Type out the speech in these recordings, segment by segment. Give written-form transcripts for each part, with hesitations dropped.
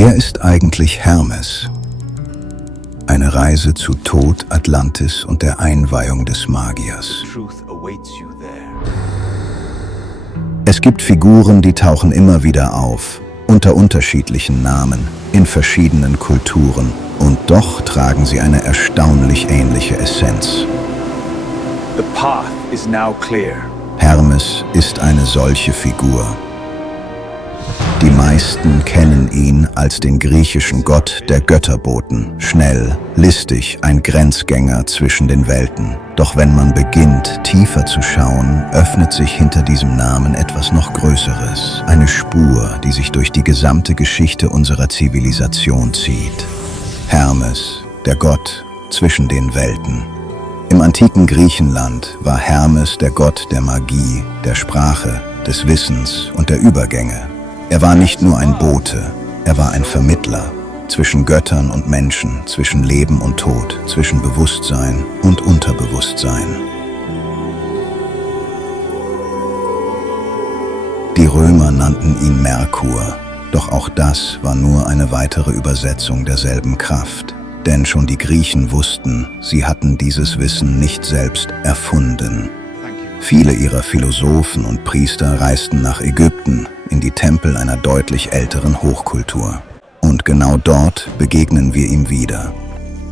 Wer ist eigentlich Hermes? Eine Reise zu Tod, Atlantis und der Einweihung des Magiers. Es gibt Figuren, die tauchen immer wieder auf, unter unterschiedlichen Namen, in verschiedenen Kulturen, und doch tragen sie eine erstaunlich ähnliche Essenz. The path is now clear. Hermes ist eine solche Figur. Die meisten kennen ihn als den griechischen Gott der Götterboten, schnell, listig, ein Grenzgänger zwischen den Welten. Doch wenn man beginnt, tiefer zu schauen, öffnet sich hinter diesem Namen etwas noch Größeres. Eine Spur, die sich durch die gesamte Geschichte unserer Zivilisation zieht. Hermes, der Gott zwischen den Welten. Im antiken Griechenland war Hermes der Gott der Magie, der Sprache, des Wissens und der Übergänge. Er war nicht nur ein Bote, er war ein Vermittler zwischen Göttern und Menschen, zwischen Leben und Tod, zwischen Bewusstsein und Unterbewusstsein. Die Römer nannten ihn Merkur, doch auch das war nur eine weitere Übersetzung derselben Kraft. Denn schon die Griechen wussten, sie hatten dieses Wissen nicht selbst erfunden. Viele ihrer Philosophen und Priester reisten nach Ägypten, in die Tempel einer deutlich älteren Hochkultur. Und genau dort begegnen wir ihm wieder.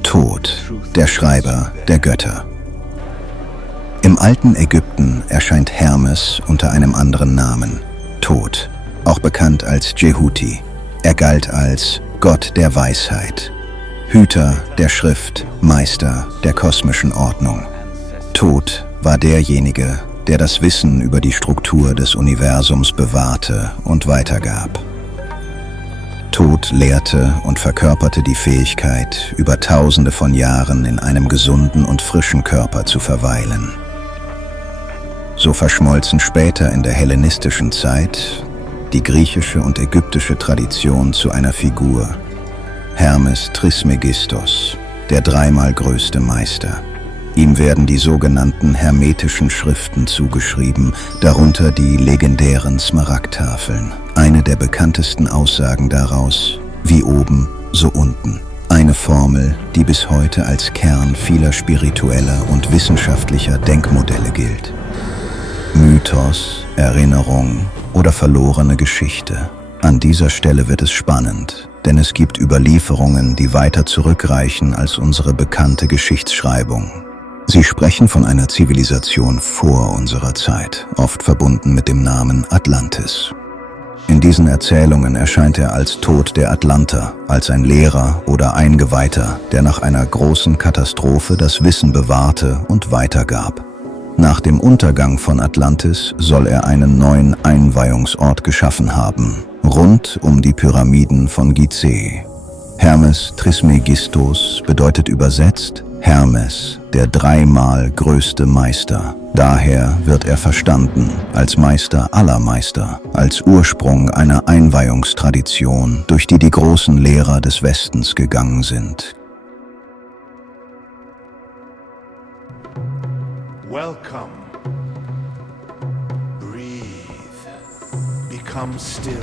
Tod, der Schreiber der Götter. Im alten Ägypten erscheint Hermes unter einem anderen Namen, Tod, auch bekannt als Djehuti. Er galt als Gott der Weisheit, Hüter der Schrift, Meister der kosmischen Ordnung. Tod war derjenige, der das Wissen über die Struktur des Universums bewahrte und weitergab. Tod lehrte und verkörperte die Fähigkeit, über Tausende von Jahren in einem gesunden und frischen Körper zu verweilen. So verschmolzen später in der hellenistischen Zeit die griechische und ägyptische Tradition zu einer Figur, Hermes Trismegistos, der dreimal größte Meister. Ihm werden die sogenannten hermetischen Schriften zugeschrieben, darunter die legendären Smaragdtafeln. Eine der bekanntesten Aussagen daraus: wie oben, so unten. Eine Formel, die bis heute als Kern vieler spiritueller und wissenschaftlicher Denkmodelle gilt. Mythos, Erinnerung oder verlorene Geschichte. An dieser Stelle wird es spannend, denn es gibt Überlieferungen, die weiter zurückreichen als unsere bekannte Geschichtsschreibung. Sie sprechen von einer Zivilisation vor unserer Zeit, oft verbunden mit dem Namen Atlantis. In diesen Erzählungen erscheint er als Tod der Atlanter, als ein Lehrer oder Eingeweihter, der nach einer großen Katastrophe das Wissen bewahrte und weitergab. Nach dem Untergang von Atlantis soll er einen neuen Einweihungsort geschaffen haben, rund um die Pyramiden von Gizeh. Hermes Trismegistos bedeutet übersetzt Hermes, der dreimal größte Meister. Daher wird er verstanden als Meister aller Meister, als Ursprung einer Einweihungstradition, durch die die großen Lehrer des Westens gegangen sind. Welcome. Breathe. Become still.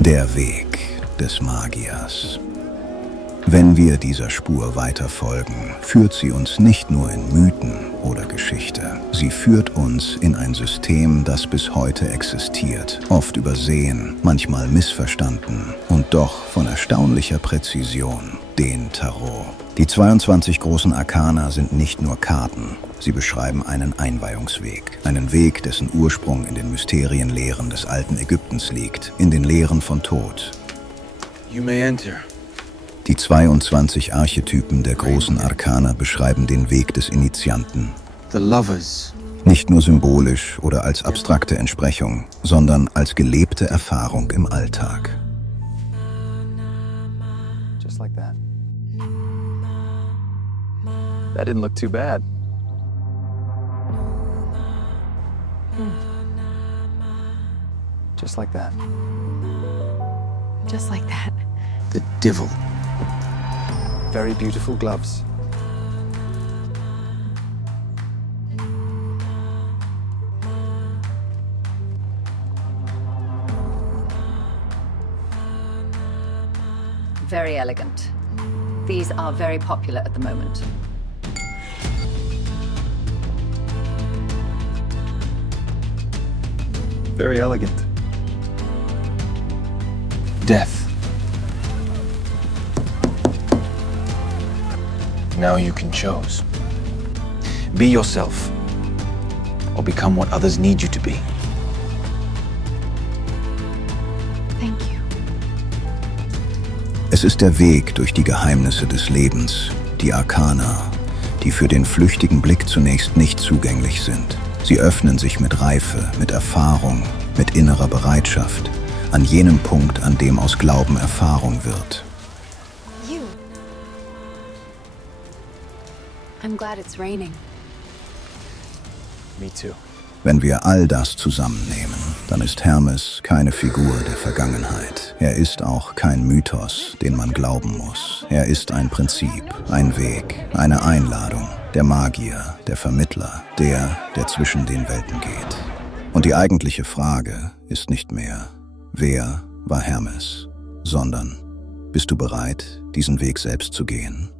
Der Weg des Magiers. Wenn wir dieser Spur weiter folgen, führt sie uns nicht nur in Mythen oder Geschichte. Sie führt uns in ein System, das bis heute existiert, oft übersehen, manchmal missverstanden und doch von erstaunlicher Präzision, den Tarot. Die 22 großen Arkana sind nicht nur Karten, sie beschreiben einen Einweihungsweg. Einen Weg, dessen Ursprung in den Mysterienlehren des alten Ägyptens liegt, in den Lehren von Tod. You may enter. Die 22 Archetypen der großen Arkana beschreiben den Weg des Initianten. The lovers. Nicht nur symbolisch oder als abstrakte Entsprechung, sondern als gelebte Erfahrung im Alltag. Just like that. That didn't look too bad. Just like that. Just like that. The devil. Very beautiful gloves. Very elegant. These are very popular at the moment. Very elegant. Death. Now you can choose. Be yourself, or become what others need you to be. Thank you. Es ist der Weg durch die Geheimnisse des Lebens, die Arkana, die für den flüchtigen Blick zunächst nicht zugänglich sind. Sie öffnen sich mit Reife, mit Erfahrung, mit innerer Bereitschaft, an jenem Punkt, an dem aus Glauben Erfahrung wird. You. I'm glad it's raining. Me too. Wenn wir all das zusammennehmen, dann ist Hermes keine Figur der Vergangenheit. Er ist auch kein Mythos, den man glauben muss. Er ist ein Prinzip, ein Weg, eine Einladung. Der Magier, der Vermittler, der zwischen den Welten geht. Und die eigentliche Frage ist nicht mehr, wer war Hermes, sondern bist du bereit, diesen Weg selbst zu gehen?